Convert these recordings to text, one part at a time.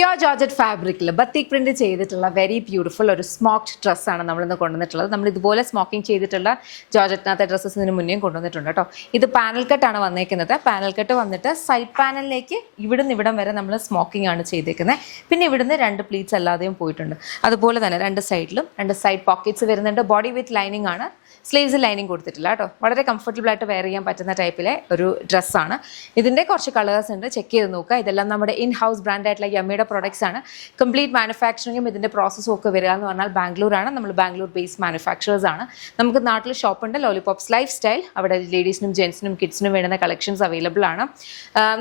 Pure georgette ഫാബ്രിക്കിൽ batik print ചെയ്തിട്ടുള്ള very beautiful ഒരു സ്മോക്ഡ് ഡ്രസ്സാണ് നമ്മളിന്ന് കൊണ്ടുവന്നിട്ടുള്ളത്. നമ്മൾ ഇതുപോലെ സ്മോക്കിംഗ് ചെയ്തിട്ടുള്ള ജോർജറ്റിനകത്തെ ഡ്രസ്സസ് ഇതിന് മുന്നേ കൊണ്ടുവന്നിട്ടുണ്ട് കേട്ടോ. ഇത് പാനൽ കട്ടാണ് വന്നേക്കുന്നത്. പാനൽ കട്ട് വന്നിട്ട് സൈഡ് പാനലിലേക്ക് ഇവിടുന്ന് ഇവിടം വരെ നമ്മൾ സ്മോക്കിംഗ് ആണ് ചെയ്തേക്കുന്നത്. പിന്നെ ഇവിടുന്ന് 2 പ്ലീറ്റ്സ് അല്ലാതെയും പോയിട്ടുണ്ട്. അതുപോലെ തന്നെ 2 സൈഡിലും 2 സൈഡ് പോക്കറ്റ്സ് വരുന്നുണ്ട്. ബോഡി വിത്ത് ലൈനിങ് ആണ്, സ്ലീവ്സ് ലൈനിങ് കൊടുത്തിട്ടില്ല കേട്ടോ. വളരെ കംഫർട്ടബിൾ ആയിട്ട് വെയർ ചെയ്യാൻ പറ്റുന്ന ടൈപ്പിലെ ഒരു ഡ്രസ്സാണ്. ഇതിൻ്റെ കുറച്ച് കളേഴ്സ് ഉണ്ട്, ചെക്ക് ചെയ്ത് നോക്കുക. ഇതെല്ലാം നമ്മുടെ ഇൻ ഹൗസ് ബ്രാൻഡായിട്ടുള്ള യമ്മിയുടെ പ്രോഡക്ട്സ് ആണ്. കംപ്ലീറ്റ് മാനുഫാക്ചറിങ്ങും ഇതിൻ്റെ പ്രോസസ്സും ഒക്കെ വരിക എന്ന് പറഞ്ഞാൽ ബാംഗ്ലൂരാണ്. നമ്മൾ ബാംഗ്ലൂർ ബേസ്ഡ് മാനുഫാക്ചറേഴ്സ് ആണ്. നമുക്ക് നാട്ടിൽ ഷോപ്പുണ്ട്, ലോലിപോപ്സ് ലൈഫ് സ്റ്റൈൽ. അവിടെ ലേഡീസിനും ജെൻസിനും കിഡ്സിനും വേണ്ടുന്ന കളക്ഷൻസ് അവൈലബിൾ ആണ്.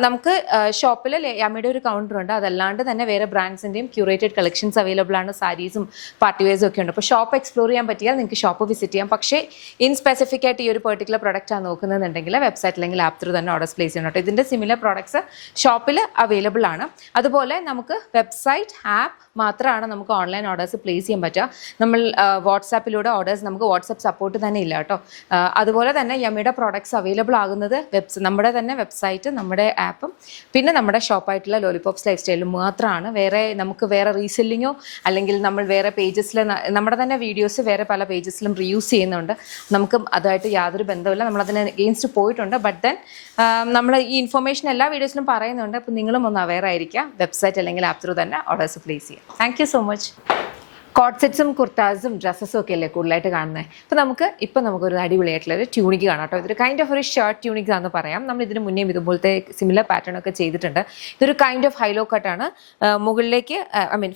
നമുക്ക് ഷോപ്പിൽ യമ്മിയുടെ ഒരു കൗണ്ടർ ഉണ്ട്. അതല്ലാണ്ട് തന്നെ വേറെ ബ്രാൻഡ്സിൻ്റെയും ക്യൂറേറ്റഡ് കളക്ഷൻസ് അവൈലബിൾ ആണ്. സാരീസും പാർട്ടി വെയർസും ഒക്കെ ഉണ്ട്. അപ്പോൾ ഷോപ്പ് എക്സ്പ്ലോർ ചെയ്യാൻ പറ്റിയാൽ നിങ്ങൾക്ക് ഷോപ്പ് വിസിറ്റ് ചെയ്യാം. പക്ഷേ ഇൻ സ്പെസിഫിക് ആയിട്ട് ഈ ഒരു പെർട്ടിക്കുലർ പ്രൊഡക്റ്റ് ആണ് നോക്കുന്നതെന്നുണ്ടെങ്കിൽ വെബ്സൈറ്റ് അല്ലെങ്കിൽ ആപ്പ് ത്രൂ തന്നെ ഓർഡേഴ്സ് പ്ലേസ് ചെയ്യണം കേട്ടോ. ഇതിൻ്റെ സിമിലർ പ്രോഡക്ട്സ് ഷോപ്പിൽ അവൈലബിൾ ആണ്. അതുപോലെ നമുക്ക് വെബ്സൈറ്റ് ആപ്പ് മാത്രമാണ് നമുക്ക് ഓൺലൈൻ ഓർഡേഴ്സ് പ്ലേസ് ചെയ്യാൻ പറ്റുക. നമ്മൾ വാട്സാപ്പിലൂടെ ഓർഡേഴ്സ് നമുക്ക് വാട്സാപ്പ് സപ്പോർട്ട് തന്നെ ഇല്ല കേട്ടോ. അതുപോലെ തന്നെ യമ്മിയുടെ പ്രോഡക്ട്സ് അവൈലബിൾ ആകുന്നത് നമ്മുടെ തന്നെ വെബ്സൈറ്റ്, നമ്മുടെ ആപ്പും പിന്നെ നമ്മുടെ ഷോപ്പായിട്ടുള്ള ലോലിപോപ്സ് ലൈഫ് സ്റ്റൈലും മാത്രമാണ്. നമുക്ക് വേറെ റീസെല്ലിങ്ങോ അല്ലെങ്കിൽ നമ്മൾ വേറെ പേജസിൽ നമ്മുടെ തന്നെ വീഡിയോസ് വേറെ പല പേജസിലും റീയൂസ് ചെയ്യുന്നുണ്ട്. നമുക്ക് അതുമായിട്ട് യാതൊരു ബന്ധമില്ല. നമ്മളതിന് എഗെയിൻസ്റ്റ് പോയിട്ടുണ്ട്. ബട്ട് ദെൻ നമ്മൾ ഈ ഇൻഫർമേഷൻ എല്ലാ വീഡിയോസിലും പറയുന്നുണ്ട്. അപ്പോൾ നിങ്ങളും ഒന്ന് അവെയർ ആയിരിക്കുക. വെബ്സൈറ്റ് അല്ലെങ്കിൽ ആപ്പ് ത്രൂ തന്നെ ഓർഡേഴ്സ് പ്ലേസ് ചെയ്യുക. Thank you so much. Coat സെറ്റ്സും കുർത്താസും ഡ്രസ്സസും ഒക്കെ അല്ലേ കൂടുതലായിട്ട് കാണുന്നത്. അപ്പോൾ നമുക്കൊരു അടിപൊളിയായിട്ടുള്ളൊരു ട്യൂണിക്ക് കാണാം കേട്ടോ. ഇതൊരു കൈൻഡ് ഓഫ് ഒരു ഷർട്ട് ട്യൂണിക്ക് ആണെന്ന് പറയാം. നമ്മൾ ഇതിന് മുന്നേ ഇതുപോലത്തെ സിമിലർ പാറ്റേൺ ഒക്കെ ചെയ്തിട്ടുണ്ട്. ഇതൊരു കൈൻഡ് ഓഫ് ഹൈലോ കട്ടാണ്. മുകളിലേക്ക്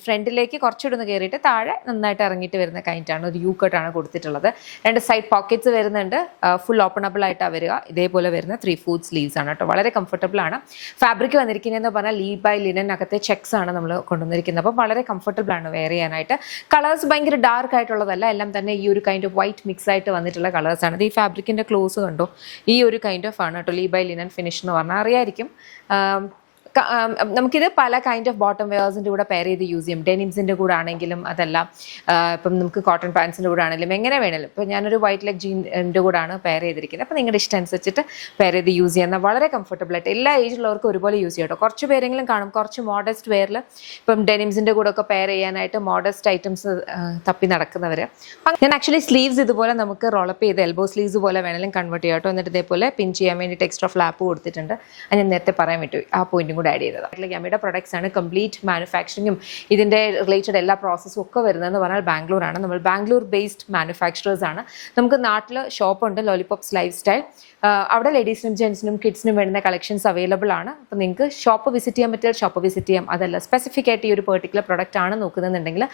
ഫ്രണ്ടിലേക്ക് കുറച്ചുകൂടെ കയറിയിട്ട് താഴെ നന്നായിട്ട് ഇറങ്ങിയിട്ട് വരുന്ന കൈൻഡാണ്. ഒരു യു കട്ടാണ് കൊടുത്തിട്ടുള്ളത്. 2 സൈഡ് പോക്കറ്റ്സ് വരുന്നുണ്ട്. ഫുൾ ഓപ്പണബിൾ ആയിട്ടാണ് വരിക. ഇതേപോലെ വരുന്ന 3/4 സ്ലീവ്സ് ആണ് കേട്ടോ. വളരെ കംഫർട്ടബിൾ ആണ്. ഫാബ്രിക് വന്നിരിക്കുന്നതെന്ന് പറഞ്ഞാൽ ലീ ബൈ ലിനൻ അകത്തെ ചെക്സ് ആണ് നമ്മൾ കൊണ്ടുവന്നിരിക്കുന്നത്. അപ്പോൾ വളരെ കംഫർട്ടബിൾ ആണ് വെയർ ചെയ്യാനായിട്ട്. കളേഴ്സ് ഭയങ്കര ഡാർക്ക് ആയിട്ടുള്ളതല്ല, എല്ലാം തന്നെ ഈ ഒരു കൈൻഡ് ഓഫ് വൈറ്റ് മിക്സ് ആയിട്ട് വന്നിട്ടുള്ള കളേഴ്സാണ്. ഇത് ഈ ഫാബ്രിക്കിൻ്റെ ക്ലോസ് കണ്ടോ, ഈ ഒരു കൈൻഡ് ഓഫ് ആണ് കേട്ടോ. ലീ ബൈ ലിനൻ ഫിനിഷ് എന്ന് പറഞ്ഞാൽ അറിയായിരിക്കും. നമുക്കിത് പല കൈൻഡ് ഓഫ് ബോട്ടം വെയേഴ്സിൻ്റെ കൂടെ പെയർ ചെയ്ത് യൂസ് ചെയ്യും. ഡെനിംസിൻ്റെ കൂടെ ആണെങ്കിലും അതല്ല ഇപ്പം നമുക്ക് കോട്ടൺ പാൻസിൻ്റെ കൂടെ ആണെങ്കിലും എങ്ങനെ വേണമെങ്കിലും. ഇപ്പോൾ ഞാനൊരു വൈറ്റ് ലെഗ് ജീൻ്റെ കൂടെയാണ് പെയർ ചെയ്തിരിക്കുന്നത്. അപ്പോൾ നിങ്ങളുടെ ഇഷ്ടം അനുസരിച്ചിട്ട് പെയർ ചെയ്ത് യൂസ് ചെയ്യുന്ന വളരെ കംഫർട്ടബിൾ ആയിട്ട് എല്ലാ ഏജിലുള്ളവർക്കും ഒരുപോലെ യൂസ് ചെയ്യാം കേട്ടോ. കുറച്ച് പേരെങ്കിലും കാണും കുറച്ച് മോഡസ്റ്റ് വെയറിൽ ഇപ്പം ഡെനിംസിൻ്റെ കൂടെ ഒക്കെ പെയർ ചെയ്യാനായിട്ട് മോഡസ്റ്റ് ഐറ്റംസ് തപ്പി നടക്കുന്നവർ. ഞാൻ ആക്ച്വലി സ്ലീവ്സ് ഇതുപോലെ നമുക്ക് റോളപ്പ് ചെയ്ത് എൽബോ സ്ലീവ്സ് പോലെ വേണമെങ്കിലും കൺവേർട്ട് ചെയ്യാം കേട്ടോ. എന്നിട്ട് ഇതേപോലെ പിൻ ചെയ്യാൻ വേണ്ടിയിട്ട് എക്സ്ട്രാ ഫ്ലാപ്പ് കൊടുത്തിട്ടുണ്ട്. അത് ഞാൻ നേരത്തെ പറയാൻ പറ്റും, ആ പോയിന്റും ആഡ് ചെയ്തത്. യമ്മിയുടെ പ്രൊഡക്ട്സ് ആണ്. കംപ്ലീറ്റ് മാനുഫാക്ചറിങ്ങും ഇതിൻ്റെ റിലേറ്റഡ് എല്ലാ പ്രോസസ്സും ഒക്കെ വരുന്നതെന്ന് പറഞ്ഞാൽ ബാംഗ്ലൂരാണ്. നമ്മൾ ബാംഗ്ലൂർ ബേസ്ഡ് മാനുഫാക്ചറേഴ്സ് ആണ്. നമുക്ക് നാട്ടിൽ ഷോപ്പുണ്ട്, ലോലിപോപ്സ് ലൈഫ് സ്റ്റൈൽ. അവിടെ ലേഡീസിനും ജെൻസിനും കിഡ്സിനും വേണ്ടുന്ന കളക്ഷൻസ് അവൈലബിൾ ആണ്. അപ്പോൾ നിങ്ങൾക്ക് ഷോപ്പ് വിസിറ്റ് ചെയ്യാൻ പറ്റിയാൽ ഷോപ്പ് വിസിറ്റ് ചെയ്യാം. അതല്ല സ്പെസിഫിക് ആയിട്ട് ഈ ഒരു പെർട്ടിക്കുലർ പ്രൊഡക്റ്റ് ആണ് നോക്കുന്നതെന്നുണ്ടെങ്കിൽ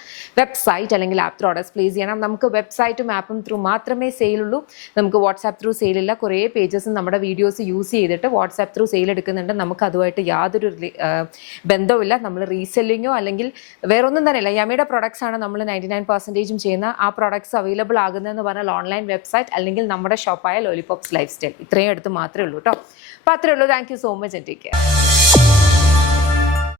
വെബ്സൈറ്റ് അല്ലെങ്കിൽ ആപ്പ് ത്രൂ ഓർഡേഴ്സ് പ്ലേസ് ചെയ്യണം. നമുക്ക് വെബ്സൈറ്റും ആപ്പും ത്രൂ മാത്രമേ സെയിലുള്ളൂ. നമുക്ക് വാട്സാപ്പ് ത്രൂ സെയിലില്ല. കുറേ പേജസും നമ്മുടെ വീഡിയോസ് യൂസ് ചെയ്തിട്ട് വാട്സാപ്പ് ത്രൂ സെയിൽ എടുക്കുന്നുണ്ട്. നമുക്ക് അതുമായിട്ട് യാതൊരു ബന്ധമില്ല. നമ്മൾ റീസെല്ലിങ്ങോ അല്ലെങ്കിൽ വേറൊന്നും തന്നെയില്ല. യമ്മിയുടെ പ്രൊഡക്ട്സ് ആണ് നമ്മൾ 99% ചെയ്യുന്ന. ആ പ്രൊഡക്ട്സ് അവൈലബിൾ ആകുന്നതെന്ന് പറഞ്ഞാൽ ഓൺലൈൻ വെബ്സൈറ്റ് അല്ലെങ്കിൽ നമ്മുടെ ഷോപ്പായ ലോലിപോപ്സ് ലൈഫ് സ്റ്റൈൽ. ഇത്രയും അടുത്ത് മാത്രമേ ഉള്ളൂ കേട്ടോ. അപ്പോൾ അത്രേ ഉള്ളൂ. Thank you so much. Take care.